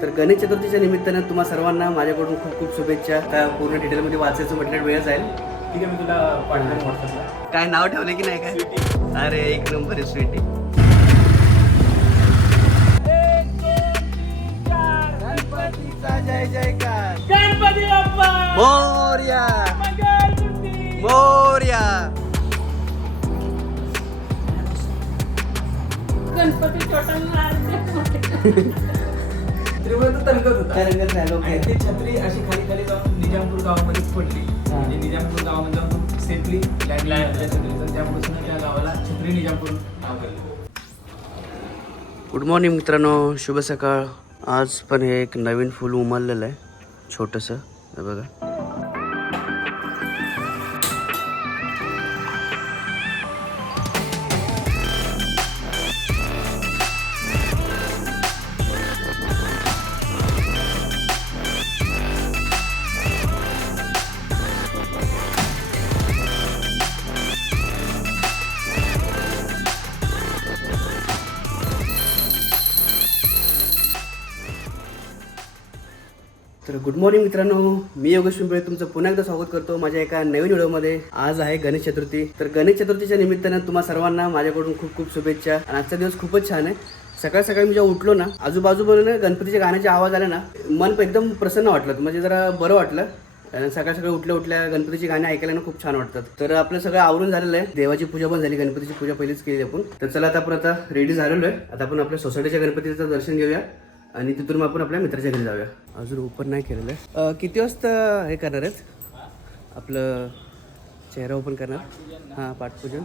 तर गणेश चतुर्थीच्या निमित्तानं तुम्हा सर्वांना माझ्याकडून खूप खूप शुभेच्छा. आता पूर्ण डिटेलमध्ये वाचायचं म्हटलं वेळ जाईल. ठीक आहे, मी तुला पाठवेन व्हॉट्सअपला. काय नाव ठेवलं की नाही काय? अरे एक नंबर आहे स्वीटी. गणपतीचा जय जयकार. गणपती बाप्पा मोरया मंगलमूर्ती. मोरया. गणपती छोटा त्रिपुराचं तरंगत होता तरंगत झालं. आणि ती छत्री अशी खाली खाली जाऊन निजामपूर गावामध्येच पडली. म्हणजे निजामपूर गावामध्ये जाऊन सेफली लँड आपल्या छत्रीचं, त्यापासून त्या गावाला छत्री निजामपूर नाव केलं. गुड मॉर्निंग मित्रांनो, शुभ सकाळ. आज पण हे एक नवीन फूल उमललेलं आहे छोटंसं, हे बघा. तर गुड मॉर्निंग मित्रांनो, मी योगेश पिंपळे तुमचं पुन्हा एकदा स्वागत करतो माझ्या एका नवीन व्हिडिओमध्ये. आज आहे गणेश चतुर्थी. तर गणेश चतुर्थीच्या निमित्तानं तुम्हा सर्वांना माझ्याकडून खूप खूप शुभेच्छा. आणि आजचा दिवस खूपच छान आहे. सकाळ सकाळी मी जेव्हा उठलो ना, आजूबाजूला गणपतीच्या गाण्याचे आवाज आले ना, मन एकदम प्रसन्न वाटलं, म्हणजे जरा बरं वाटलं. सकाळ सकाळी उठल्या उठल्या गणपतीची गाणी ऐकायला ना खूप छान वाटतात. तर आपलं सगळं आवरून झालेलं आहे. देवाची पूजा पण झाली, गणपतीची पूजा पहिलीच केली आपण. तर चला आता रेडी झालेलो आहे. आता आपण आपल्या सोसायटीच्या गणपतीचं दर्शन घेऊया आणि तिथून मग आपण आपल्या मित्राच्या घरी जाऊया. अजून ओपन नाही केलेलं आहे. किती वाजता हे करणार आहेत आपलं चेहरा ओपन करणार? हां, पाठपूजन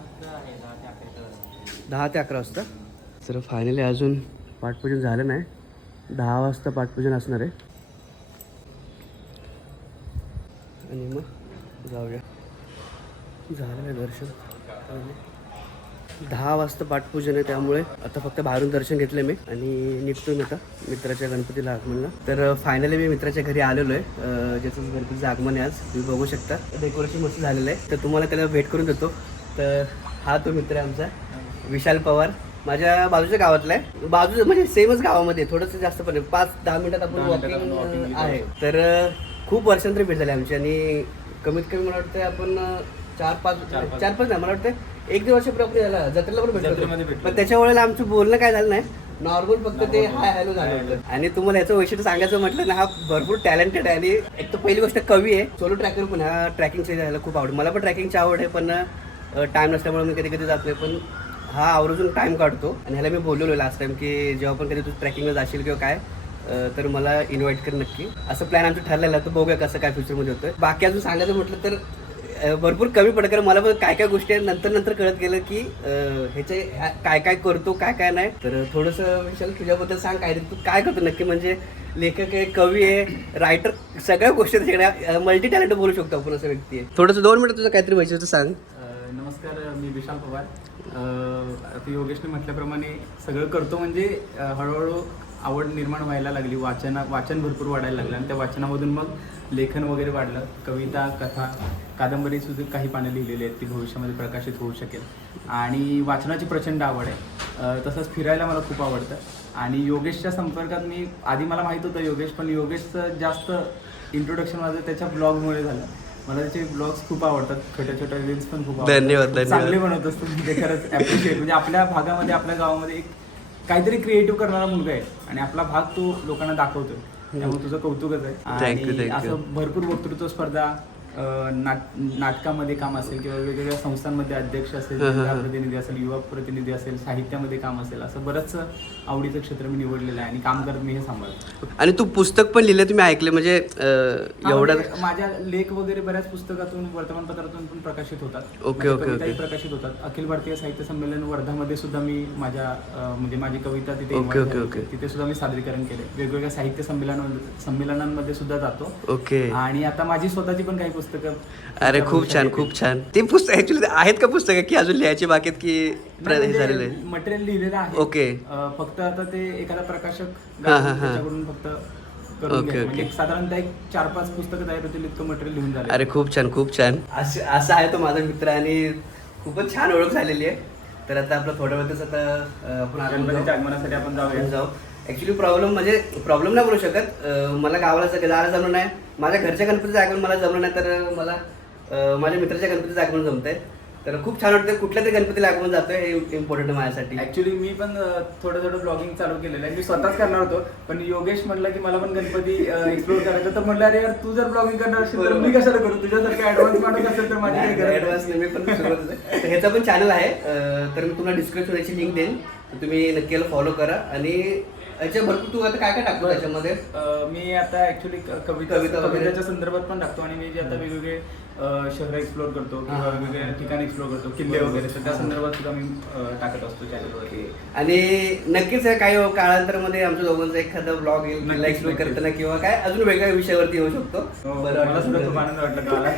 10 ते 11 वाजता. तर फायनली अजून पाठपूजन झालं नाही. 10 वाजता पाठपूजन असणार आहे आणि मग जाऊया. झालं आहे दर्शन. 10 वाजता पाठपूजन आहे, त्यामुळे आता फक्त बाहेरून दर्शन घेतलं मी आणि निघतो मी आता मित्राच्या गणपतीला आगमनला. तर फायनली मी मित्राच्या घरी आलेलो आहे, ज्याचं गणपतीचं आगमन आहे आज. तुम्ही बघू शकता डेकोरेशन मस्त झालेलं आहे. तर तुम्हाला त्याला भेट करून देतो. तर हा तो मित्र आहे आमचा विशाल पवार, माझ्या बाजूच्या गावातला आहे. बाजू म्हणजे सेमच गावामध्ये, थोडंसं जास्त पण 5-10 मिनिटात आपण वॉकिंग आहे. तर खूप वर्षांतरी भेट झाली आमची आणि कमीत कमी मला वाटतं आपण 4-5 नाही, मला वाटतं 1-2 वर्षापूर्वी झाला जत्रेला पण भेटलो. पण त्याच्या वेळेला आमचं बोलणं काय झालं नाही, नॉर्मल फक्त ते हाय हॅलो झालं होतं. आणि तुम्हाला याचं वैशिष्ट्य सांगायचं म्हटलं ना, हा भरपूर टॅलेंटेड आहे आणि एक तर पहिली गोष्ट कवी आहे, सोलो ट्रॅकर पण. हा ट्रॅकिंगचे जायला खूप आवड. मला पण ट्रॅकिंगची आवड आहे, पण टाइम नसल्यामुळे मी कधी कधी जात नाही. पण हा आवर्जून टाइम काढतो आणि ह्याला मी बोललेलो लास्ट टाइम की जेव्हा पण कधी तू ट्रॅकिंगला जाशील किंवा काय तर मला इन्व्हाइट कर नक्की. असं प्लॅन आमचं ठरलेलं आहे. तर बघूया कसं काय फ्युचरमध्ये होतं. बाकी अजून सांगायचं म्हटलं तर भरपूर कमी पडत, कारण मला पण काय काय गोष्टी आहेत नंतर कळत गेलं की ह्याचे काय काय करतो काय काय नाही. तर थोडंसं विशाल तुझ्याबद्दल सांग, काय तू काय करतो नक्की. म्हणजे लेखक आहे, कवी आहे, रायटर, सगळ्या गोष्टी सगळ्या मल्टी टॅलेंट बोलू शकतो आपण, असं व्यक्ती आहे. थोडंसं 2 मिनिट तुझं काहीतरी वैशिष्ट्य सांग. नमस्कार, मी विशाल पवार. आता योगेशने म्हटल्याप्रमाणे सगळं करतो, म्हणजे हळूहळू आवड निर्माण व्हायला लागली. वाचन भरपूर वाढायला लागलं आणि त्या वाचनामधून मग लेखन वगैरे वाढलं. कविता, कथा, कादंबरी सुद्धा काही पानं लिहिलेली आहेत, ती भविष्यामध्ये प्रकाशित होऊ शकेल. आणि वाचनाची प्रचंड आवड आहे. तसंच फिरायला मला खूप आवडतं. आणि योगेशच्या संपर्कात मी आधी मला माहीत होतं योगेश, पण योगेशचं जास्त इंट्रोडक्शन माझं त्याच्या ब्लॉगमुळे झालं. मला त्याचे ब्लॉग्स खूप आवडतात, छोट्या रील्स पण खूप आवडतात. धन्यवाद. चांगले बनवत असतो ते, खरंच ॲप्रिशिएट. म्हणजे आपल्या भागामध्ये, आपल्या गावामध्ये एक काहीतरी क्रिएटिव्ह करणारा मुलगा आहे आणि आपला भाग तो लोकांना दाखवतोय, त्यामुळे तुझं कौतुकच आहे. आणि असं भरपूर वक्तृत्व स्पर्धा, नाटकामध्ये काम असेल किंवा वेगवेगळ्या संस्थांमध्ये अध्यक्ष असेल, जिल्हा प्रतिनिधी असेल, युवा प्रतिनिधी असेल, साहित्यामध्ये काम असेल, असं बरंचसं आवडीचं क्षेत्र मी निवडलेलं आहे आणि काम करत मी हे सांभाळतो. आणि तू पुस्तक पण लिहिलं, तुम्ही ऐकले म्हणजे एवढं? माझ्या लेख वगैरे बऱ्याच पुस्तकातून, वर्तमानपत्रातून पण प्रकाशित होतात. ओके. प्रकाशित होतात. अखिल भारतीय साहित्य संमेलन वर्धामध्ये सुद्धा मी म्हणजे माझी कविता तिथे ओके. तिथे सुद्धा मी सादरीकरण केले. वेगवेगळ्या साहित्य संमेलनांमध्ये सुद्धा जातो. ओके. आणि आता माझी स्वतःची पण काही पुस्तकं. अरे खूप छान. ते पुस्तक ऍक्च्युली आहेत का पुस्तकं की अजून लिहायची बाकी की झालेलं आहे? मटेरियल लिहिलेलं आहे. ओके. फक्त आता ते एखादा प्रकाशक त्याच्याकडून फक्त करून घ्यायचं. म्हणजे साधारणतः एक 4-5 पुस्तकं तयार होतील इतकं मटेरियल लिहून झालं. अरे खूप छान. असं आहे तो माझा मित्र आणि खूपच छान ओळख झालेली आहे. तर आता आपलं थोड्या वेळातच आता आपण गणपतीच्या आगमनासाठी आपण जाऊया. जाऊ. ॲक्च्युली प्रॉब्लेम नाही बोलू शकत. मला गावाला जायला जमलं नाही, माझ्या घरच्या गणपतीचं आगमन मला जमलं नाही, तर मला माझ्या मित्राच्या गणपतीचं आगमन जमतंय. तर खूप छान वाटतं, कुठल्या तरी गणपतीला आगमन जातोय हे इम्पॉर्टंट आहे माझ्यासाठी. ऍक्च्युली मी पण थोडं ब्लॉगिंग चालू केलेलं आहे. मी स्वतःच करणार होतो, पण योगेश म्हणला की मला पण गणपती एक्सप्लोर करायचं. तर म्हणलं अरे यार तू जर ब्लॉगिंग करणार असेल तर मी कशाला करू, तुझ्यासारखं ऍडव्हान्स माणूस असेल तर माझी काही गरज नाही. ॲडव्हान्स नाही, मी पण सुरुवात आहे. तर ह्याचा पण चॅनल आहे, तर मी तुम्हाला डिस्क्रिप्शनची लिंक देईन, तर तुम्ही नक्की याला फॉलो करा. आणि याच्या भरपूर तू आता काय काय टाकतो त्याच्यामध्ये? मी आता ऍक्च्युली कविता वगैरे. कवितेच्या संदर्भात पण टाकतो आणि मी जे आता वेगवेगळे शहर एक्सप्लोर करतो किंवा वेगवेगळ्या ठिकाणी एक्सप्लोर करतो, किल्ले वगैरे, तर त्या संदर्भात सुद्धा मी टाकत असतो चॅनलवरती. आणि नक्कीच काही काळांतरामध्ये आमच्या दोघांचा एखादा ब्लॉग येईल किल्ला एक्सप्लोर करताना किंवा काय अजून वेगळ्या विषयावरती येऊ शकतो. मला सुद्धा खूप आनंद वाटला कळाला.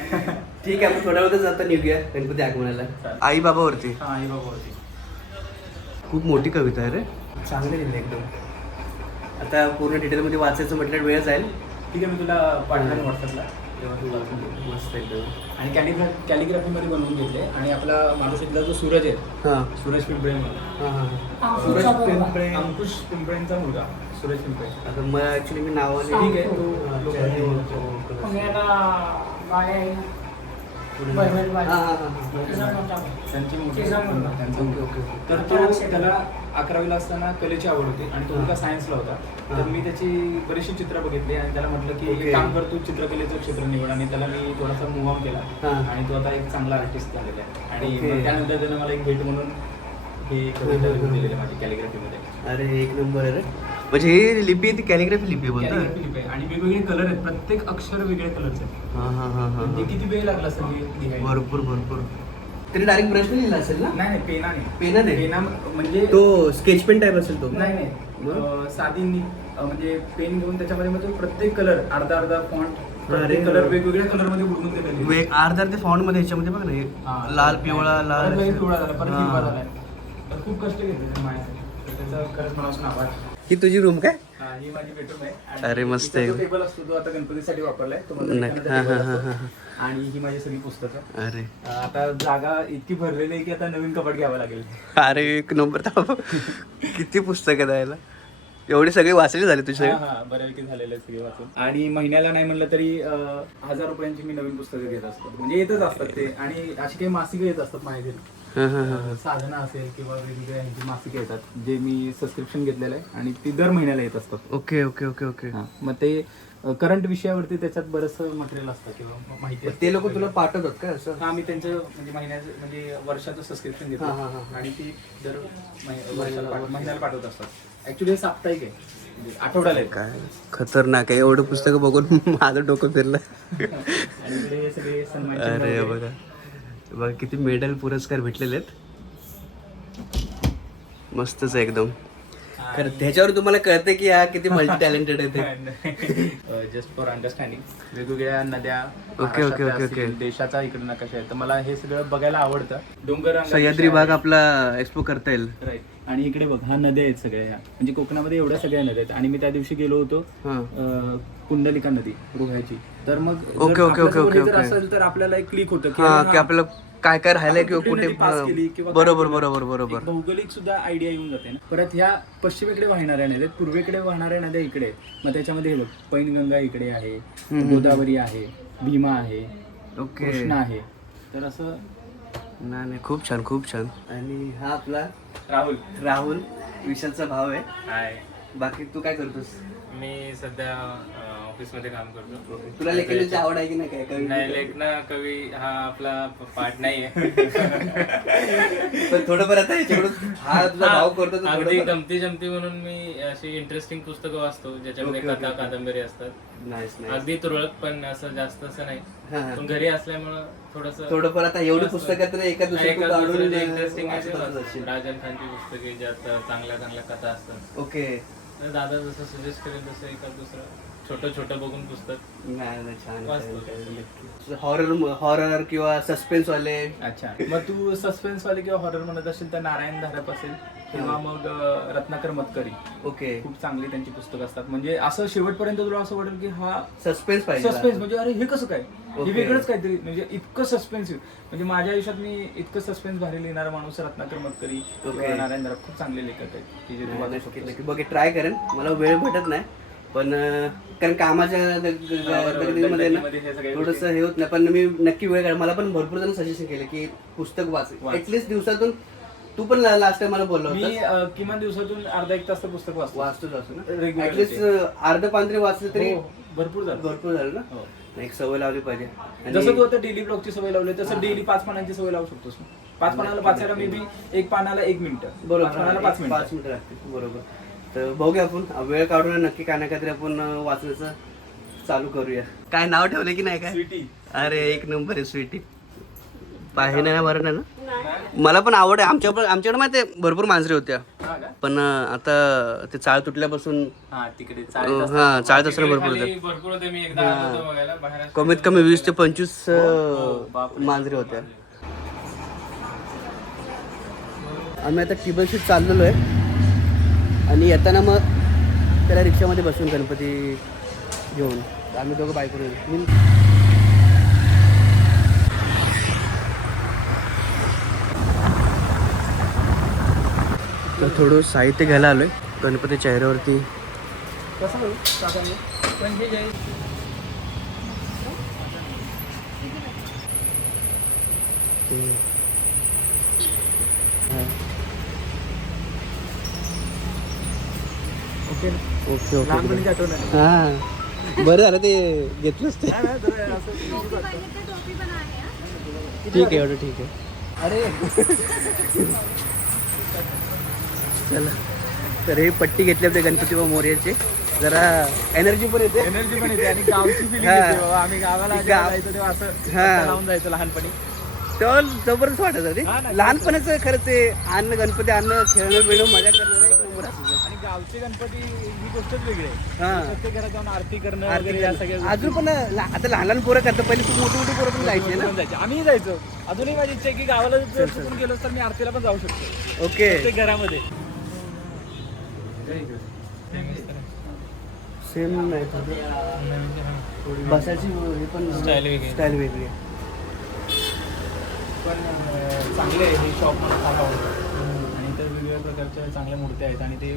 ठीक आहे, आपण थोड्या वेळातच आता निघूया गणपती आगमनाला. आई बाबावरती हा आई बाबा होती. खूप मोठी कविता आहे रे, चांगली लिहिली एकदम. आता पूर्ण डिटेलमध्ये वाचायचं म्हटलं वेळ जाईल. ठीक आहे, मी तुला पाठवेन व्हॉट्सअपला. मस्त एकदम. आणि कॅलिग्राफीमध्ये बनवून घेतले. आणि आपला माणूस जो सूरज आहे, हां सूरज पिंपळे, हां हां. सूरज पिंपळे, अंकुश पिंपळेंचा मुलगा सूरज पिंपळे. आता मग ॲक्च्युली मी नावाने ठीक आहे, तू लोकांनी पुण्याला बाया आहे ना, बहिरवाडी बाया. किसन मोठा भाऊ. त्यांची मुलगी किसन मुलगा. त्यांचा ओके ओके. तर तो त्याला 11वीला असताना कलेची आवड होती आणि तो मुलगा सायन्सला होता. तर मी त्याची बरीचशी चित्र बघितली आणि त्याला म्हटलं की ओके. एक काम कर, तू चित्रकलेचं क्षेत्र निवड. आणि त्याला मी थोडासा मूव ऑन केला हां. आणि तो आता एक चांगला आर्टिस्ट झालेला आहे. आणि ओके. मग त्यानंतर त्यानं मला एक भेट म्हणून ही कविता लिहून दिलेली आहे माझी कॅलिग्राफीमध्ये. अरे एक नंबर आहे रे. म्हणजे ही लिपी आहे ती कॅलिग्राफी लिपी बोलतो. कॅलिग्राफी लिपी आहे आणि वेगवेगळे कलर आहेत, प्रत्येक अक्षर वेगळे कलरचे आहेत. हां हां हां हां म्हणजे किती वेळ लागला असेल हे लिहायला? भरपूर. तरी डायरेक्ट प्रश्न लिहिला असेल ना? नाही पेनाने. पेनाने? पेना म्हणजे तो स्केच पेन टाईप असेल तो. नाही साधी म्हणजे पेन घेऊन त्याच्यामध्ये मग तो प्रत्येक कलर अर्धा फॉन्ट प्रत्येक कलर वेगवेगळ्या कलर मध्ये बुडवून दिलेले. एक अर्धा ते फॉन्ट मध्ये ह्याच्यामध्ये बघ ना हे लाल पिवळा लाल परत पिवळा झाला, परत हिरवा हां. झालाय. तर खूप कष्ट घेतले त्याने माझ्यासाठी. तर त्याचं खरंच मनापासून आभार. ही तुझी रूम काय? ही माझी बेडरूम आहे. आणि अरे, मस्त इथं आहे. जो टेबल असतो तो आता गणपतीसाठी वापरलाय, तो माझा नाही. रिकामा हां, टेबल हां, असतो. हां, हां. आणि ही माझी सगळी पुस्तकं. अरे आता जागा इतकी भरलेली आहे की आता नवीन कपाट घ्यावं लागेल. अरे एक नंबर. किती पुस्तकं द्यायला, एवढी सगळी वाचली झाली तुझी? हा बऱ्यापैकी झालेलं आहे सगळे वाचून. आणि महिन्याला नाही म्हणलं तरी 1000 रुपयांची मी नवीन पुस्तकं घेत असतो. म्हणजे येतच असतात ते. आणि अशी काही मासिकं येत असतात माझ्या घरी. साधना असेल किंवा वेगवेगळ्या ह्यांची मासिकं येतात जे मी सबस्क्रिप्शन घेतलेलं आहे आणि ती दर महिन्याला येत असतात. Okay okay okay okay. हा, मग ते करंट विषयावरती त्याच्यात बरंचसं मटेरियल असतं किंवा माहिती असते. ते लोक तुला पाठवतात का असं? हा, मी त्यांचं म्हणजे महिन्याचं म्हणजे वर्षाचं सबस्क्रिप्शन घेतो. हा, हा, हा. आणि ती दर महिन्याला पाठवत असतात. ऍक्च्युली हे साप्ताहिक आहे, म्हणजे आठवड्याला आहे. काय खतरनाक आहे, एवढं पुस्तकं बघून माझं डोकं फिरलं. आणि इकडे हे सगळे सन्मानचिन्ह अरे वगैरे. बघा किती मेडल पुरस्कार भेटलेले आहेत. मस्तच आहे एकदम. खरं त्याच्यावर तुम्हाला कळतं की हा किती मल्टी टॅलेंटेड आहे ते. Just for understanding. वेगवेगळ्या नद्या ओके, महाराष्ट्रातल्या ओके. असतील, देशाचा इकडे नकाशा आहे, तर मला हे सगळं बघायला आवडतं. डोंगर रंगाचे सह्याद्री शहर भाग आहे. आपला एक्सप्लोर करता येईल. राईट. आणि इकडे बघ हा नद्या आहेत सगळ्या ह्या, म्हणजे कोकणामध्ये एवढ्या सगळ्या नद्या आहेत. आणि मी त्या दिवशी गेलो होतो हां. कुंडलिका नदी रुहायची. तर मग जर ओके, ओके, आपल्यासमोर हे ओके, जर ओके. असेल तर आपल्याला एक क्लिक होतं की हा अरे की हा, आपल्याला काय काय राहिलंय किंवा कुठे नदी पास केली कुठे. किंवा बरोबर काय केलं. बरोबर बरोबर. एक भौगोलिक सुद्धा आयडिया येऊन जाते ना. परत ह्या पश्चिमेकडे वाहणाऱ्या नद्या आहेत, पूर्वेकडे वाहणाऱ्या नद्या इकडे आहेत. मग त्याच्यामध्ये हे बघ पैनगंगा इकडे आहे, गोदावरी आहे, भीमा आहे, ओके. कृष्णा आहे. तर असं नाही खूप छान खूप छान. आणि हा आपला राहुल विशालचा भाव आहे. हाय, बाकी तू काय करतोस? मी सध्या ऑफिसमध्ये काम करतो. तुला लेखनाची आवड आहे की नाही? काय कवी? नाही, लेखना कवी हा आपला पार्ट नाही आहे. पण थोडंफार आता याच्याकडून हा तुझा भाव करतो तर अगदी थोडंफार- गमती जमती म्हणून मी अशी इंटरेस्टिंग पुस्तकं वाचतो ज्याच्यामध्ये ओके, ओके, कथा ओके. कादंबरी असतात. Nice nice. अगदी तुरळक, पण असं जास्त असं नाही. हा, हा. पण घरी असल्यामुळं थोडस थोडंफार आता एवढी पुस्तकात तर एका दुसऱ्या इंटरेस्टिंग वाचतच असशील. राजन खानची पुस्तके ज्यात चांगल्या चांगल्या कथा असतात. ओके. तर दादा जसं सजेस्ट करेल तसं एखाद दुसरं छोटं बघून पुस्तक. नाही नाही, छान वाचतो. हॉरर किंवा सस्पेन्स वाले. अच्छा. मग तू सस्पेन्स वाले किंवा हॉरर म्हणत असेल तर नारायण धारप असेल किंवा मग रत्नाकर मतकरी. ओके. खूप चांगली त्यांची पुस्तकं असतात. म्हणजे असं शेवटपर्यंत तुला असं वाटेल की हा सस्पेन्स पाहिजे. सस्पेन्स म्हणजे अरे हे कसं काय, हे Okay. वेगळंच काहीतरी, म्हणजे इतकं सस्पेन्सिव्ह. म्हणजे माझ्या आयुष्यात मी इतकं सस्पेन्स भारी लिहिणारा माणूस रत्नाकर मतकरी किंवा नारायण धारप खूप चांगले लेखक आहेत की जे तू वाचू शकतोस. बघे ट्राय करेन. मला वेळ भेटत नाही पण कारण कामाच्या दगदगीमध्ये ना दगदगीमध्ये हे सगळ्या थोडंसं हे होत नाही. पण मी नक्की वेळ काढ. मला पण भरपूर जण सजेशन केलं की पुस्तक वाच ऍटलीस्ट दिवसातून. तू पण लास्ट टाइम मला बोललो मी होता किमान दिवसातून अर्धा एक तास तर पुस्तक वाचतो. वाचतोच असतो ना. Regularly. ऍटलीस्ट अर्ध पांढरे वाचले तरी हो, भरपूर झालं. भरपूर झालं ना. हो. एक सवय लावली पाहिजे. जसं तू आता डेली ब्लॉगची सवय लावली तसं डेली 5 पानांची सवय लावू शकतोस. 5 पानाला वाचायला मे बी 1 पानाला 1 मिनिट, बरोबर. 5 पानाला 5 मिनिट. 5 मिनिटं लागतील. बरोबर. तर बघूया आपण वेळ काढून नक्की काय ना काहीतरी आपण वाचण्याचं चालू करूया. काय नाव ठेवलं की नाही काय? स्वीटी. अरे एक नंबर आहे स्वीटी. पाहिजे नाही बरं नाही ना. मला पण आवड आहे. आमच्याकडे माहिती आहे भरपूर मांजरी होत्या हा का? पण आता ते चाळ तुटल्यापासून हा तिकडे चाळत असणं भरपूर खाली होतं. भरपूर होते. मी एकदा आलो होतो बघायला बाहेर. कमीत कमी 20 ते 25 बापरे. मांजरी होत्या. आम्ही आता टिबलशीत चाललेलो आहे आणि येताना मग त्याला रिक्षामध्ये बसून गणपती घेऊन आम्ही दोघं बाईकवर येऊ. तर थोडं साहित्य घ्यायला आलोय गणपती चेहऱ्यावरती. कसं होईल काकांनी? Okay okay okay. लहानपणीची आठवण आहे. हां बरं झालं ते घेतलंच ते. नाही, नाही, जरा असं- ठीक आहे एवढं ठीक आहे. अरे चला तर हे पट्टी घेतली आपल्या गणपती व मोर्याचे. जरा एनर्जी पण येते. एनर्जी पण येते आणि गावची फिलिंग हा. येते बाबा. आम्ही गावाला गाव- जायचो तेव्हा असं हा. पत्ता लावून जायचं लहानपणी. तेव्हा जबरदस्त वाटत होते. हा ना. लहानपणाचं खरं ते अन्न गणपती अन्न खेळणं बिळणं मजा करणं एक नंबर असायचं. आणि गावचे गणपती ही गोष्टच वेगळी आहे. हा. प्रत्येक घरात जाऊन आरती करणं आरती वगैरे या करणं. सगळ्या अजून पण आता लहान लहान पोरं करतात. पहिले खूप मोठी मोठी पोरं पण जायचे ना. जायचे. आम्ही जायचो. अजूनही माझी इच्छा आहे की गावाला जर चुकून गेलो तर मी आरतीला पण जाऊ शकतो ओके. प्रत्येक घरामध्ये. सेम नाही बसायची हे पण Style वेगळी. स्टाईल वेगळी आहे. पण चांगले आहे हे शॉप मला फार आवडतं. आणि तर वेगवेगळ्या प्रकारच्या चांगल्या मूर्त्या आहेत आणि ते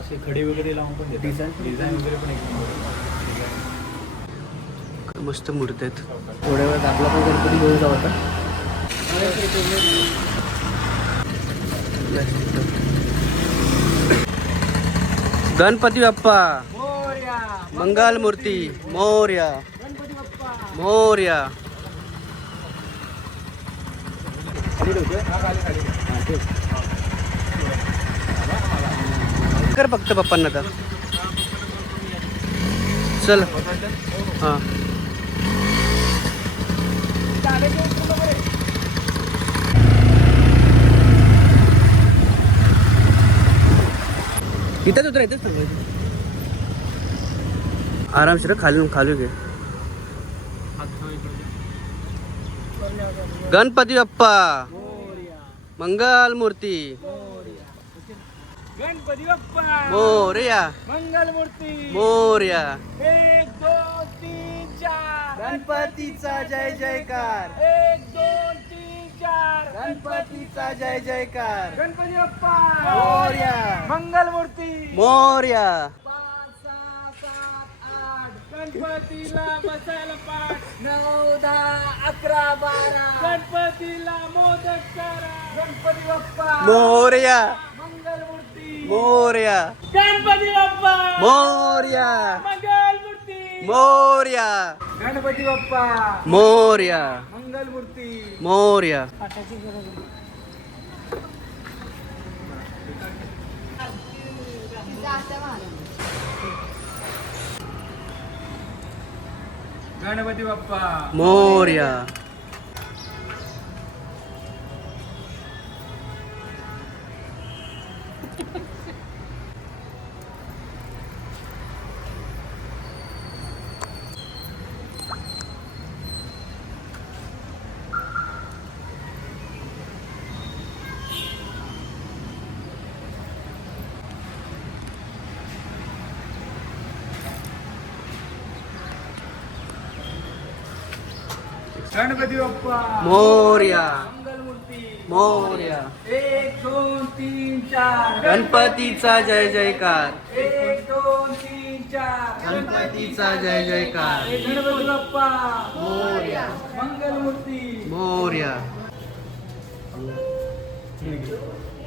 असे खडे वगैरे लावून पण Design? डिझाईन वगैरे पण एकदम मस्त मूर्ती आहेत. थोड्या वेळात आपला पण गणपती घेऊन जाऊ आता. गणपती बाप्पा मोरया. मंगल मूर्ती मोर्या गणपती बाप्पा. मोर्या. कर फक्त पप्पांना आता. चल हां इथंच उतर इथंच थांबायचं. आरामशीर खाली खाली घे. गणपती बाप्पा मंगल मूर्ती गणपती बाप्पा. मोरया मंगल मूर्ती. मोरया. 1 2 3 4. गणपतीचा जय जयकार. 1 2 3 4. गणपतीचा जय जयकार. गणपती बाप्पा. मोरया मंगल मूर्ती. मोरया. 5 6 7 8. गणपतीला बसायला पाठ. 9 10 11 12. गणपतीला मोदक करा. गणपती बाप्पा. मोरया मंगल मूर्ती. मोरया गणपती बाप्पा. मोरया मंगल मूर्ती. मोरया गणपती बाप्पा. मोरया मंगल मूर्ती. मोरया. पाठाची गरज नाही. गणपती बाप्पा. मोरया. गणपती बाप्पा मोरया मंगलमूर्ती मोरया 1 2 3 4 गणपतीचा जय जयकार 1 2 3 4 गणपतीचा जय जयकार गणपती बाप्पा मोरया मंगलमूर्ती मोरया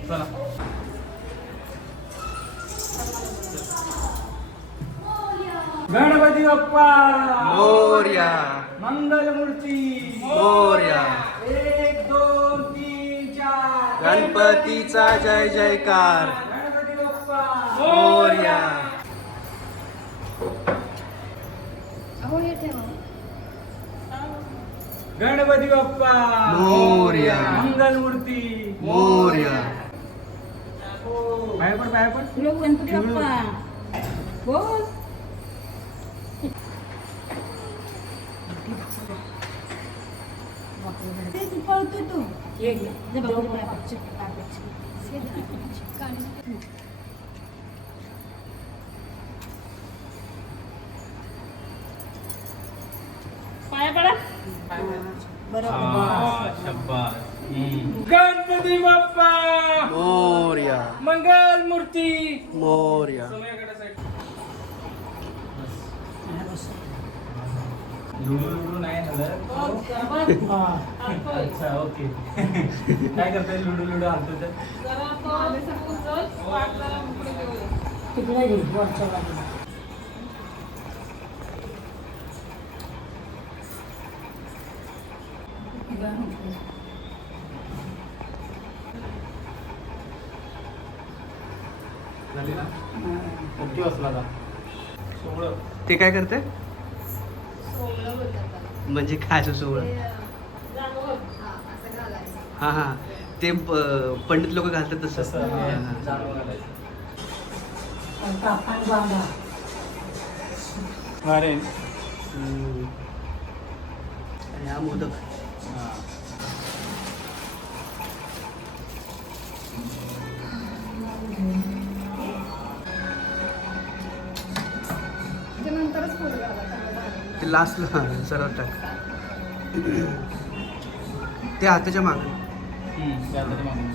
चला गणपती बाप्पा मोरया मंगलमूर्ती मोरया 1 2 3 4 गणपतीचा जय जयकार गणपती बाप्पा मोरया गणपती बाप्पा मोरया मंगलमूर्ती मोरया बाहेर पड बाहेर पड गणपती बाप्पा बोल पळतो तू ये पाया पडा गणपती बाप्पा मोरया मंगलमूर्ती मोरया लुडू नाही झालं अच्छा ओके काय करताय लुडू हालतो तर तिकडे घे वरच्या बाजूला झाली ना ओके बसला आता सोहळं ते काय करते म्हणजे काय असं सोहळं हा हा ते पंडित लोक घालतात तसं तसं हा, हा. जाणवं घालायचं. कापण बांधा अरे हम्म. आणि हा मोदक हा. ते लास्टला सर्वात टाक ते हाताच्या मागे चालतंय मग.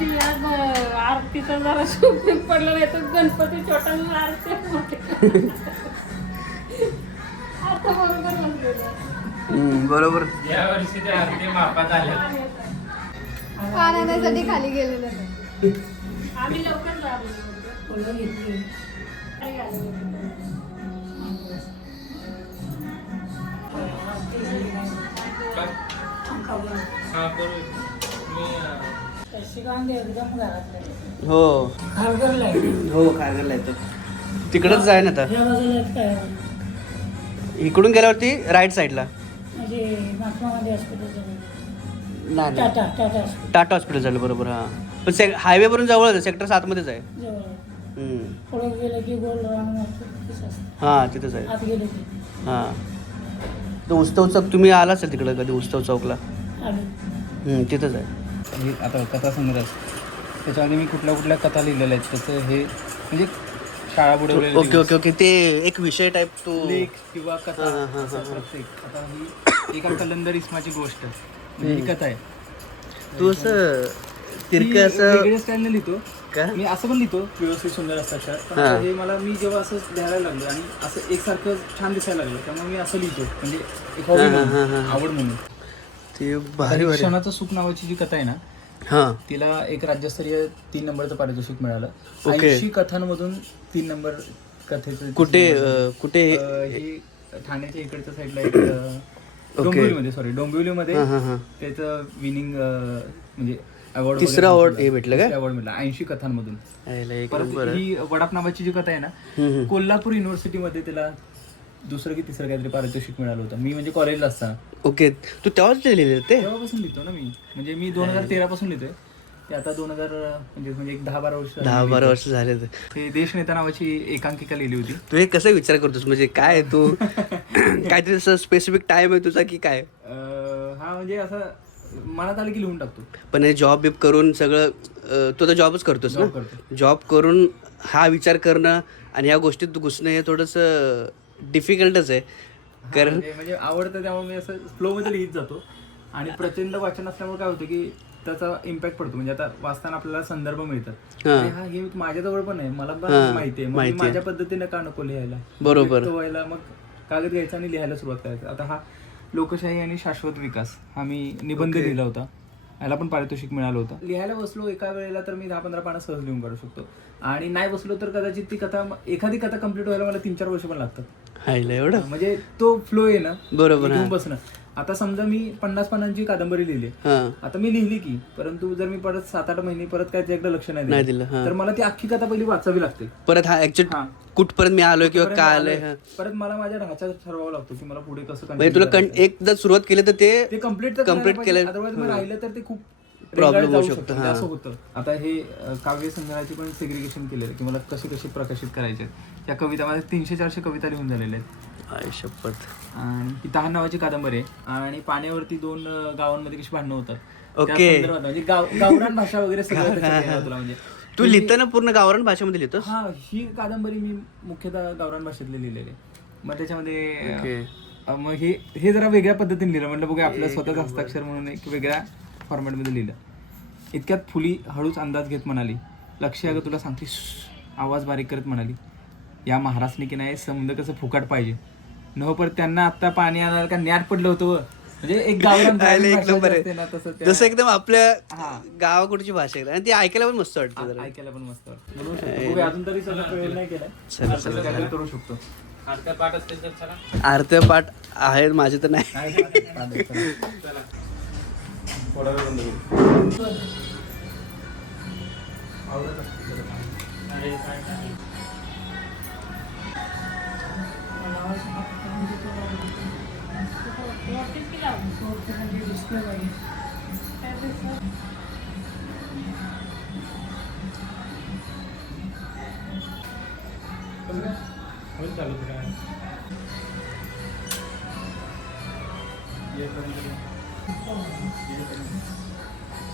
आरतीचा जरा शुभ पडलं नाही तर गणपती छोटा आरती मोठी. आता बरोबर नसलेलं. बरोबर या वर्षी ते आरती मापात आल्या पाण्यासाठी खाली गेलेलं आम्ही लवकर जाऊ फुलं घेतली काय घालू? हा करू मी शिकांत एकदम घरातलं हो खारघरला आहे. हो खारघरला येतो तिकडच जाय ना आता या बाजूला एक काय इकडून गेल्यावरती राईट साईडला म्हणजे महात्मा गांधी हॉस्पिटल नाही नाही. टाटा टाटा हॉस्पिटल टाटा हॉस्पिटल झालं बरोबर हा पण हायवेवरून जवळच आहे सेक्टर 7 मध्येच आहे जवळ आहे. हम्म. पुढे गेलं की गोल राऊंड असतं हा तिथंच आहे आत गेलं की हा तो उत्सव चौक तुम्ही आला असेल तिकडं कधी उत्सव चौकला आम्ही तिथंच आहे हे आता कथा संग्रह त्याच्यामध्ये मी कुठल्या कुठल्या कथा लिहिलेल्या आहेत त्याचं हे म्हणजे शाळा बुडवलेले ओके ओके ओके ते एक विषय टाईप तो लेख किंवा कथा हा, हा, हा, असं हा. प्रत्येक आता ही एका कलंदर इस्माची गोष्ट म्हणजे ही कथा आहे तू असं तिरकं मी असं वेगळ्या स्टाईलने लिहितो का मी असं पण लिहितो व्यवस्थित सुंदर असतात पण हा. आता हे मला मी जेव्हा असं लिहायला लागलो आणि असं एकसारखं छान दिसायला लागलं त्यामुळे मी असं लिहितो म्हणजे एक hobby हा, हा, म्हणून, हा, हा. आवड म्हणून ते आता भारी ही भारी क्षणाचं सुख नावाची जी कथा आहे ना हा तिला एक राज्यस्तरीय 3 नंबरचं पारितोषिक मिळालं ओके. 80 कथांमधून 3 नंबर कथेचं कुठे कुठे ही ठाण्याच्या इकडच्या साईडला एक डोंबिवलीमध्ये सॉरी डोंबिवलीमध्ये हा हा हा त्याचं विनिंग म्हणजे अवॉर्ड तिसरा award हे भेटलं काय? अवॉर्ड मिळाला 80 कथांमधून यायला एक परत नंबर आहे. ही वडाप नावाची जी कथा आहे ना हम्म, हम्म. कोल्हापूर युनिव्हर्सिटीमध्ये त्याला दुसरं की तिसरं काहीतरी पारितोषिक मिळालं होतं मी म्हणजे कॉलेजला असताना ओके तू तेव्हाच लिहिलेलं ते तेव्हापासून लिहितो ना मी म्हणजे मी 2013 पासून लिहितोय ते आता 2000 म्हणजे एक 10-12 वर्ष झाली 10-12 लिहितोय. वर्ष झाले ते. ते देशनेता नावाची एकांकिका लिहिली होती तू हे कसं विचार करतोस म्हणजे काय तू काहीतरी असं स्पेसिफिक टाइम आहे तुझा की काय हा हा म्हणजे असं मनात आलं की लिहून टाकतो. पण हे जॉब बिब करून सगळं तू तर जॉबच करतोस Job ना. करतो. जॉब करून हा विचार करणं आणि या गोष्टीत घुसणं हे थोडंसं डिफिकल्टच आहे. कारण म्हणजे आवडतं त्यामुळे मी असं फ्लोमध्ये लिहित जातो. आणि प्रचंड वाचन असल्यामुळे काय होतं की त्याचा इम्पॅक्ट पडतो. म्हणजे आता वाचताना आपल्याला संदर्भ मिळतात. हां. अरे हा हे माझ्याजवळ पण आहे, मला पण हां, माहिती आहे, मग मी माहिती आहे. माझ्या पद्धतीने का नको लिहायला. बरोबर. व्यक्त व्हायला मग कागद घ्यायचा आणि लिहायला सुरुवात करायचं. आता हा लोकशाही आणि शाश्वत विकास हा मी निबंध Okay. लिहिला होता. याला पण पारितोषिक मिळालं होतं. लिहायला बसलो एका वेळेला तर मी 10-15 पानं सहज लिहून काढू शकतो. आणि नाही बसलो तर कदाचित ती कथा, एखादी कथा कंप्लीट व्हायला मला 3-4 वर्ष पण लागतात. हायला एवढं. म्हणजे तो फ्लो आहे ना, बरोबर, घेऊन हां. बसणं. आता समजा मी 50 पानांची कादंबरी लिहिली, हां. आता मी लिहिली की, परंतु जर मी परत 7-8 महिने परत काय त्याकडे लक्ष नाही नाही दिलं, हां. तर मला ती अख्खी कथा पहिली वाचावी लागते. परत हा ऍक्च्युअली हां. कुठपर्यंत मी आलोय किंवा कुठपर्यंत काय आलंय. आलोय, हां. परत मला माझ्या ढाचा ठरवावा लागतो की मला पुढे कसं म्हणजे तुला continue करायचं. एकदा सुरुवात केली तर ते ते कम्प्लीट complete केलं. अदरवाईज मग राहिलं तर ते खूप Problem रेंगाळत होऊ जाऊ शकतं, म्हणजे हां. असं होतं. आता हे काव्य संग्रहाची पण सेग्रिगेशन केलेलं की मला कशी कशी प्रकाशित करायचे. त्या कविता माझ्या 300-400 कविता लिहून झालेल्या आहेत. आय शपथ. आणि ती तहान नावाची कादंबरी आहे. आणि पाण्यावरती 2 गावांमध्ये कशी भांडणं होतात त्या Okay. संदर्भात म्हणजे गावरान भाषा वगैरे सगळं त्याच्यात लिहिलं तुला म्हणजे. तू लिहिताना पूर्ण गावरान भाषेमध्ये लिहितोस. हा, ही कादंबरी मी मुख्यतः गावरान भाषेतली लिहिलेली आहे. मग त्याच्यामध्ये ओके. मग हे जरा वेगळ्या पद्धतीने लिहिलं. म्हटलं बघा आपल्या स्वतःचं हस्ताक्षर म्हणून एक वेगळ्या फॉर्मॅटमध्ये लिहिलं. इतक्यात फुली हळूच अंदाज घेत म्हणाली, लक्ष अगं तुला सांगते, आवाज बारीक करत म्हणाली, या महाराजने की नाही समुद्र कसं फुकाट पाहिजे न. पर त्यांना आता पाणी आणायला का न्याट पडलं होतं. म्हणजे एक गावरान आयले एक भाषा नंबर जी असते ना, आहे. तसं जसं एकदम आपल्या हां. गावाकडची भाषा आहे आणि ती ऐकायला पण मस्त वाटतं जरा. ऐकायला पण मस्त वाटतं. बनवू शकतो. बघूया, अजून तरी सगळं प्रयोग नाही केलाय. चला, तसं चला, काहीतरी चला. करू शकतो. अर्ध्या पाठ असतील तर चला. अर्ध्य पाठ आहेत माझे तर नाही. चला. थोडा वेळ बंद करू. अरे काय काय. होईल चालू थोड्या वेळाने. येईपर्यंत ये. येईपर्यंत.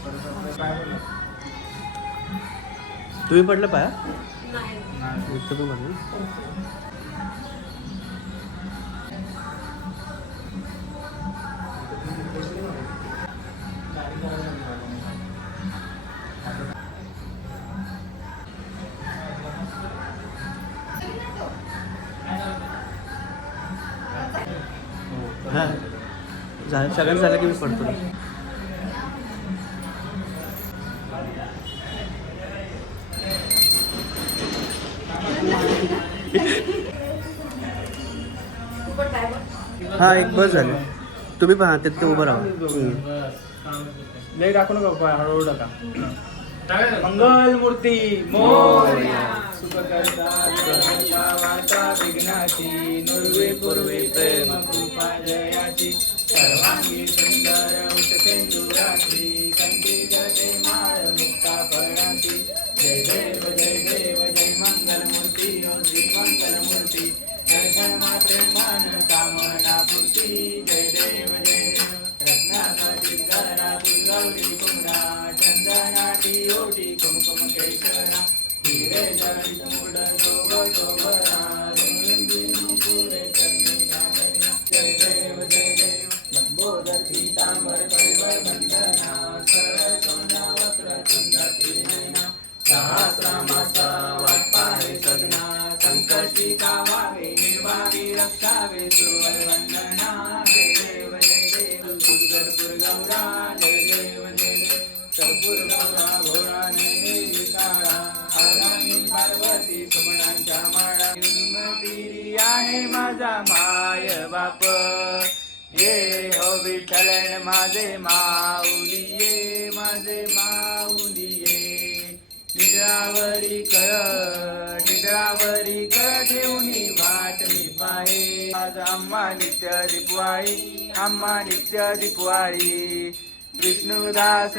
परत आपलं काय बोललं? तुम्ही पडलं पाया नाही. इथं पण पडलं. हां. सगळ्यांना झालं की मी पडतो. हा एक बस झालं. तुम्ही पहा तिथे उभं राहा. लय टाकू नका पाय, हळूहळू टाका. मंगल मूर्ती मोरया, सुख करता सर्वांच्या वार्ता विघ्नाची, नुर्वे पूर्वे प्रेम कृपा जयाची, सर्वांगी सुंदर उठसेंदुराची, कंठी जटे माळ मुक्ता फळाची, जय देव जय देव जय मंगल मूर्ती, ओ श्री मंगल मूर्ती, दर्शन मात्रे मन कामना पूर्ती, जय देव जय देव. रत्नाकाठी घराती गौरी कुमरा, चंदनाटी ओटी कुमकुम केशरा, हिरे जडित मुकुट शोभ शोभरा, रुंदी मुकुरे चरणी घालया, जय देव जय देव. लंबोदर पीतांबर परिवळ बंधना, सरळ सोना वक्र चंद्राती नयना, सहस्रामाचा वाट पाहे सदना, संकटी कावावे निर्वावी रक्षावे सुवर वंदना, जय देव जय देव. कर्पूर गौरा जय देव जय देव. कर्पूर गौरा घोरा नेली शाळा, आरामी पार्वती सुमनांच्या माळा, तिरी आहे माझा माय बाप, ये हो विठ्ठलन माझे माऊली ये, माझे माऊली ये. निद्रावरी कळ ठेवूनी वाट मी पाहे, आज आम्हा नित्य दीपवाळी, आम्हा नित्य दीपवाळी. विष्णुदास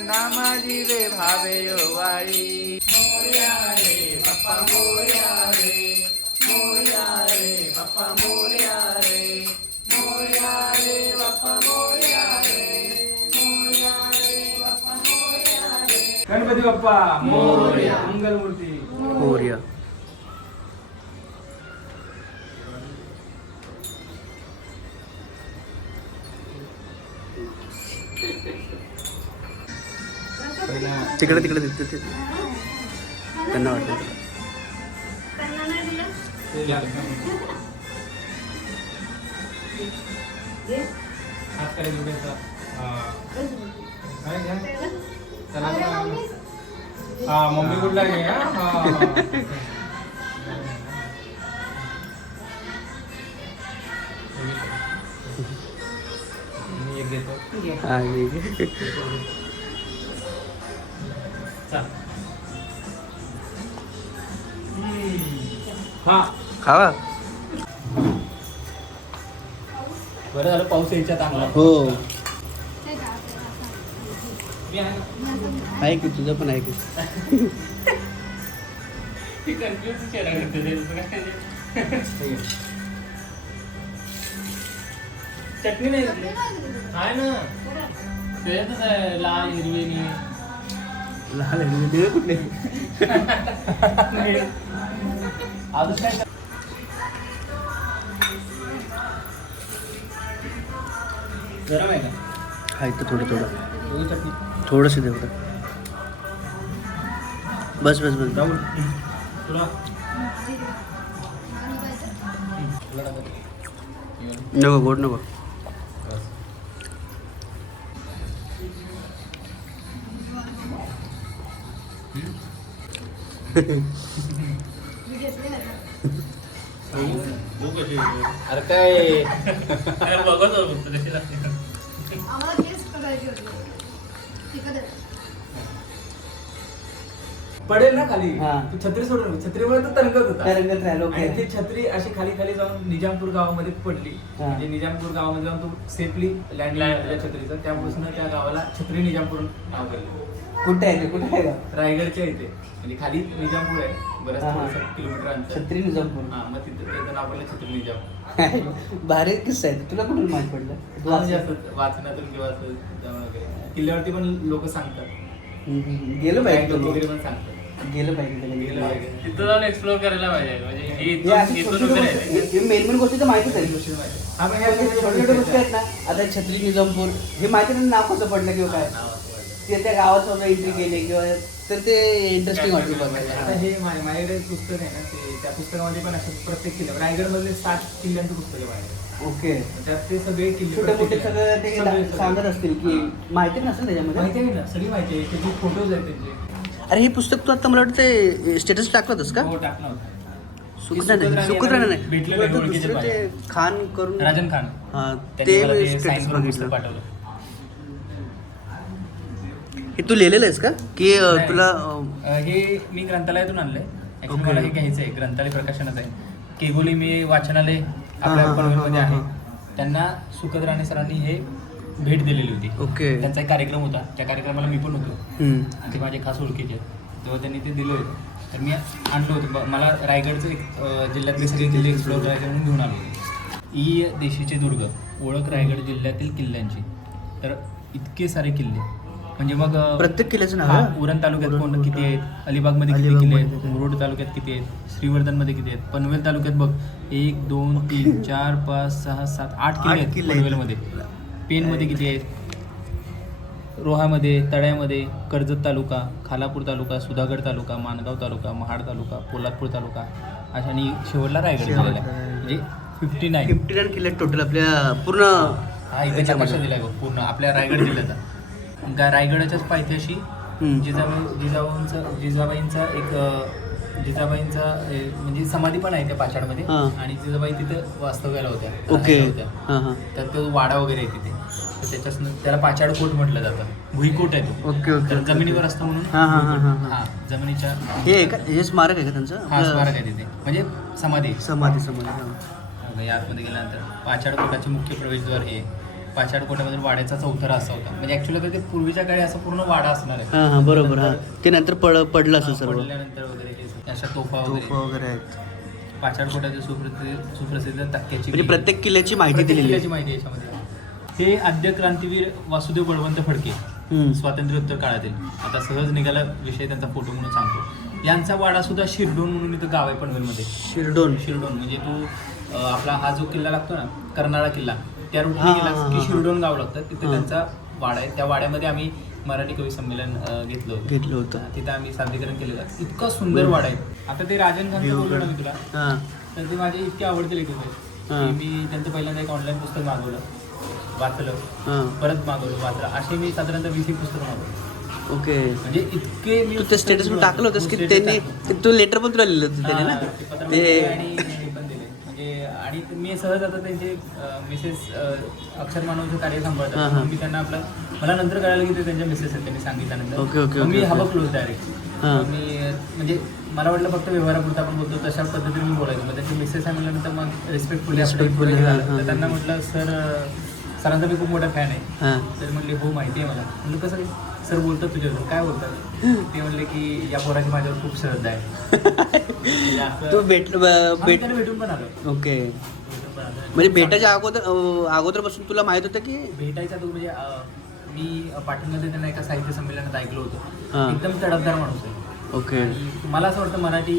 नामा जीवे भावे ओवाळी. मोरया रे बाप्पा मोरया रे, मोरया रे बाप्पा मोरया रे, मोरया रे बाप्पा मोरया. मंगलमूर्ती. मोरया. तिकडे तिकडे तिथे त्यांना वाटतं हात करायला उभ्याचा. काय घ्या? चला. हा मम्मी कुठला घे हा. मी एक घेतो. हा ठीक आहे. चल. हा खावा. बरं झालं पाऊस यायच्या चांगला. हो मी आहे ना. आहे की तुझं पण आहे की. ती कन्फ्युज चेहरा करते ते. दुसरं काय? चटणी नाही घेतली? आहे ना त्याच्यातच आहे लाल हिरवी आणि लहान आहे ते कुठले. अजून काय गरम आहे का? आहे तर थोडं थोडं दोघी चटणी थोडंसं तेवढं. बस बस बस. जाऊन तुला नको गोड नको. अरे काय बघत होतो फक्त कशी लागते. पडेल ना खाली. हा. तू छत्री सोडून छत्रीमुळे तर तरंगत होता. तरंगत राहिलो. आणि ती छत्री अशी खाली खाली जाऊन निजामपूर गावामध्ये पडली. हा. म्हणजे निजामपूर गावामध्ये जाऊन तू सेफली लँडिंग झाल्या छत्रीचं. त्यापासून त्या गावाला छत्री निजामपूर नाव केलं. कुठे आहे ते कुठे आहे का? रायगडच्या इथे म्हणजे खाली निजामपूर आहे बरंच हा, हा. थोडंसं किलोमीटर अंतर. छत्री निजामपूर. हा मग तिथं त्याचं नाव पडलं छत्री निजाम. भारी किस्सा आहे. तुला कुठून माहित पडलं? तू म्हणजे असं- असं वाचनातून किंवा असं त्यामुळे वगैरे. किल्ल्यावरती पण लोक सांगतात. गेलं गाईड पाहिजे लोक वगैरे तुला. पण सांगतात. गेलं पाहिजे त्याला. गेलं पाहिजे. तिथं जाऊन एक्सप्लोर करायला पाहिजे. म्हणजे हे हे इथून अशी इथून छोटी उभे गोष्ट- राहिले. हे मेन मेन गोष्टी तर माहितीच आहे. गोष्टी माहिती आहे. हा, मग ह्या छोटे छोटे गोष्टी आहेत ना. आता छत्री निजामपूर हे माहिती नाही नाव कसं पडलं किंवा काय. नाव असं वाटतं. ते त्या गावात समजा एंट्री केली किंवा तर ते इंटरेस्टिंग वाटलं आता बघायला. हे माझ्याकडे पुस्तक आहे ना ते त्या पुस्तकामध्ये पण असं प्रत्येक किल्ला रायगडमधले 60 किल्ल्यांचं पुस्तक आहे माझ्याकडे. ओके. त्यात ते सगळे किल्ले छोटे मोठे प्रत्येक सगळं ते सगळे- सांगत असतील की माहिती नसेल त्याच्यामध्ये. माहिती आहे ना सगळी माहिती आहे. त्याचे फोटोज आहेत त्यांचे. अरे हे पुस्तक तू आता मला वाटतं स्टेटस टाकलंस का? हो टाकला होता. सुकराने नाही भेटले बरं, नाही, तो ओळखीचे दुसरं ते खान करून राजन खान हा त्यांनी ते मला मी ते स्टेटस sign करून पुस्तक बघितलं. पाठवलं. हे तू लिहिलेलं आहेस का की नाही. तुला हे मी ग्रंथालयातून आणलंय. Actually Okay. मला हे घ्यायचं आहे. ग्रंथालय प्रकाशनाचं आहे. केगोली मी वाचनालय आपल्या हा, हा, पनवेलमध्ये हा, आहे. हा. त्यांना सुखद राणे सरांनी हे भेट दिलेली होती. ओके. त्यांचा एक कार्यक्रम होता. त्या कार्यक्रमाला मी पण होतो हम्म. आणि ते माझे खास ओळखीचे आहेत. तेव्हा त्यांनी ते दिलं होतं. तर मी आणलं होतं. मला रायगडचं एक जिल्ह्यातले सगळे किल्ले एक्सप्लोर करायचे म्हणून घेऊन आलो होतो. ई देशीचे दुर्ग ओळख रायगड जिल्ह्यातील किल्ल्यांची. तर इतके सारे किल्ले म्हणजे मग प्रत्येक किल्ल्याचं नाव हा, आहे? उरण तालुक्यात उरण, कोण किती आहेत, अलिबागमध्ये किती अलिबागमध्ये किल्ले आहेत, किती? मुरुड तालुक्यात किती आहेत, श्रीवर्धनमध्ये किती आहेत, पनवेल तालुक्यात बघ 1 2 3 4 5 6 7 8 किल्ले आहेत किल्ले आहेत. पनवेलमध्ये. पेनमध्ये किती आहेत, रोहामध्ये, तळ्यामध्ये, कर्जत तालुका, खालापूर तालुका, सुधागड तालुका, माणगाव तालुका, महाड तालुका, पोलादपूर तालुका अशा आणि शेवटला रायगड झालेला आहे. म्हणजे 59 59 किल्ले टोटल आपल्या पूर्ण हा इथे नकाशा दिलाय बघ पूर्ण आपल्या रायगड जिल्ह्याचा. रायगडाच्याच पायथ्याशी हम्म. जिजाबाईंचा म्हणजे समाधी पण आहे त्या पाचाडमध्ये. हा. आणि जिजाबाई तिथं वास्तव्याला होत्या, ओके. राहायला होत्या. हां हां. तर तो वाडा वगैरे आहे तिथे. तर त्याला पाचाड कोट म्हटलं जातं. भुईकोट आहे तो. ओके ओके तर जमिनीवर असतं म्हणून हां हां हां हां हा जमिनीच्या हे आहे का हे स्मारक आहे का त्यांचं? हा स्मारक आहे तिथे म्हणजे समाधी. समाधी समाधी हां. या आतमध्ये गेल्यानंतर पाचाड कोटाचे मुख्य प्रवेशद्वार हे. पाचाड कोटामधील वाड्याचा चौथरा असा होता. म्हणजे ऍक्च्युअली ते पूर्वीच्या काळी असं पूर्ण वाडा असणार आहे. हां हां बरोबर हां. ते नंतर पडलं असं हा, सर्व पडल्यानंतर वगैरे हे अशा तोफा तोफ वगैरे. वगैरे आहेत. पाचाड कोटाचे सुप्रसिद्ध तक्क्याची म्हणजे प्रत्येक किल्ल्याची माहिती प्रत्येक दिलेली किल्ल्याची आहे. माहिती आहे याच्यामध्ये. हे आद्य क्रांतीवीर वासुदेव बळवंत फडके स्वातंत्र्योत्तर काळातील. आता सहज निघाला विषय त्यांचा फोटो म्हणून सांगतो. यांचा वाडा सुद्धा शिरडोन म्हणून इथं गाव आहे पनवेलमध्ये. शिरडोन म्हणजे तू आपला हा जो किल्ला लागतो ना, कर्नाळा किल्ला, त्या हा, रूटने गेला हा, की हा. शिरडोन गाव लागतं. तिथे हा. त्यांचा वाडा आहे. त्या वाड्यामध्ये आम्ही मराठी कवी संमेलन घेतलं होतं. तिथं आम्ही सादरीकरण केलेलं. इतकं सुंदर वाडा आहे. आता ते राजन खानचं बोललो ना मी तुला, हां तर ते माझे इतके आवडते लेखक आहेत हां. की मी त्यांचं पहिल्यांदा एक ऑनलाईन पुस्तक मागवलं, वाचलं, हां परत मागवलं, वाचलं. असे मी साधारणतः 20 पुस्तकं मागवलं. ओके. म्हणजे इतके मी तू ते स्टेटस पण टाकलं होतंस की त्यांनी तू लेटर पण तुला लिहिलं होतं त्याने ना ते ते आणि हे पण दिले. म्हणजे आणि मी सहज आता त्यांचे मिसेस अक्षर मानवचं कार्य हां, सांभाळतात. हां. म्हणून मी त्यांना आपलं, मला नंतर कळालं की ते त्यांच्या मिसेस आहेत. त्यांनी सांगितल्यानंतर ओके, ओके, मग मी ओके, ओके. हबकलो डायरेक्ट. हां. मी म्हणजे मला वाटलं फक्त व्यवहारापुरता आपण बोलतो तशा पद्धतीने मी बोलायचं. मग त्यांची मिसेस आहे म्हटल्यानंतर मग रिस्पेक्टफुली Respectfully, हां, हां, तर त्यांना म्हटलं सरांचा मी खूप मोठा फॅन आहे. हां तर म्हणले हो माहिती आहे मला. म्हणलं कसं काय सर बोलतात तुझ्यावर, काय बोलतात? ते म्हणले की या पोराची माझ्यावर खूप श्रद्धा आहे. म्हणजे असं- तू आम्ही त्यांना भेटून पण आलो. ओके. भेटून पण आलो. म्हणजे भेटायच्या अगोदरपासून तुला माहित होतं की भेटायचा तो म्हणजे मी पाटणमध्ये त्यांना एका साहित्य संमेलनात ऐकलं हां. होतं. एकदम तडफदार माणूस आहे. ओके. आणि मला असं वाटतं मराठी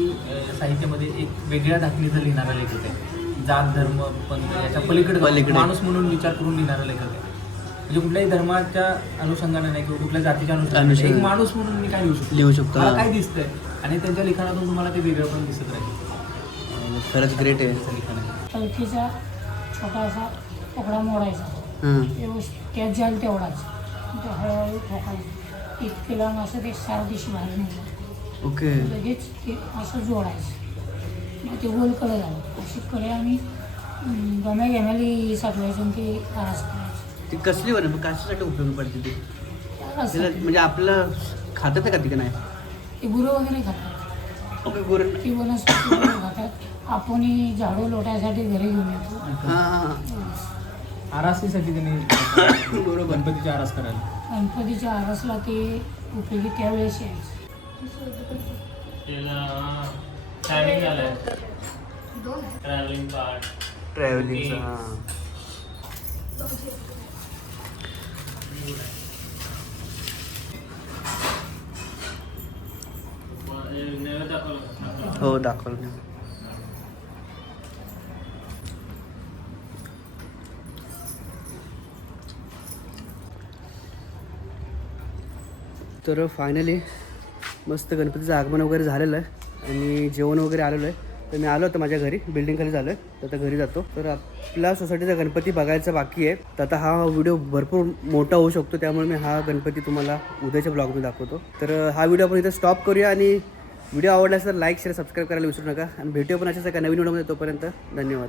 साहित्यामध्ये एक वेगळ्या धाकणीचं लिहिणारा लेखक आहे. जात धर्म पंथ याच्या पलीकडे. पलीकडे माणूस म्हणून विचार करून लिहिणारा लेखक आहे. म्हणजे कुठल्याही धर्माच्या अनुषंगाने नाही किंवा कुठल्या जातीच्या अनुषंगाने नाही. एक माणूस म्हणून मी काय लिहू शकतो, मला हां. काय दिसतंय आणि त्यांच्या लिखाणातून तुम्हाला ते वेगळं पण दिसत राहील. खरंच ग्रेट आहे. त्यांचं लिखाण आहे. कलकीचा छोटासा तुकडा मोडायचा, हां व्यवस्थित त्यात जाईल तेवढाच, तो हळूहळू ठोकायचं. इतके लांब असं ते 4 दिवशी बाहेर निघालं. ओके. लगेच ते असं जोडायचं. मग ते गोल कडे झालं. अशी कडे आम्ही गम्याली साठवायचं आणि ते आरास करायचं. ती कसली बरं मग कशासाठी उपयोगी पडते ती त्याला आरास म्हणजे आपलं खातात का ती का नाही? ते गुरं वगैरे खातात. ओके गुरं. ती वनस्पती वगैरे खातात. आपण झाडू लोटायसाठी घरी घेऊन येतो. हां हां आरासीसाठी त्यांनी बरोबर. गणपतीची आरास करायला. गणपतीच्या आरसला ते उपयोगी त्यावेळेस यायचं. ट्रॅव्हलिंग झालंय, ट्रॅव्हलिंग पार्ट. ट्रॅव्हलिंगचं हां. हो दाखवलं. तर फायनली मस्त गणपतीचं आगमन वगैरे झालेलं आहे आणि जेवण वगैरे आलेलं आहे. तर मी आलो होतो माझ्या घरी, बिल्डिंगखाली झालो आहे. तर आता घरी जातो. तर आपल्या सोसायटीचा गणपती बघायचा बाकी आहे. तर आता हा व्हिडिओ भरपूर मोठा होऊ शकतो, त्यामुळे मी हा गणपती तुम्हाला उद्याच्या ब्लॉगमध्ये दाखवतो. तर हा व्हिडिओ आपण इथं स्टॉप करूया आणि व्हिडिओ आवडला तर लाईक शेअर सबस्क्राईब करायला विसरू नका आणि भेटूया पण अशाच एका नवीन व्हिडिओमध्ये. तोपर्यंत धन्यवाद.